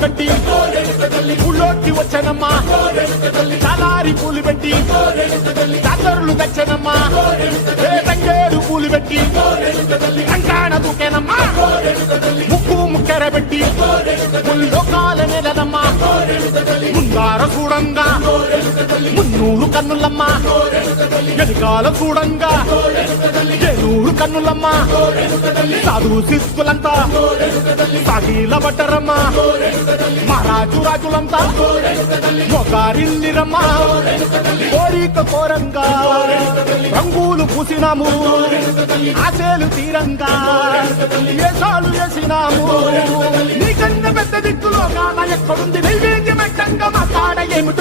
కట్టి ఊళ్ళోకి వచ్చనమ్మా చాలారి పూలు పెట్టి జాతరలు తెచ్చనమ్మా తంగేరు పూలు పెట్టి కంకాణ దూకేనమ్మా ముక్కు ముక్కెర పెట్టి ముల్లోకాల నెలనమ్మా ముందార చూడంగా మున్నూరు కన్నులమ్మా వెనకాల చూడంగా ఏనూరు కన్నులమ్మా సాధు శిస్తులంతా సాగిల బట్టరమ్మా మహారాజు రాజులంతా మొగారిల్లిరమ్మా కోరిక కోరంగా రంగులు పూసినాము ఆశలు తీరంగా ఏసాలు వేసినాము నీకన్నా పెద్ద దిక్కులో కాన ఎక్కడుంది నైవేద్యం ఎట్టంగా మాట్లాడ ఏమిటి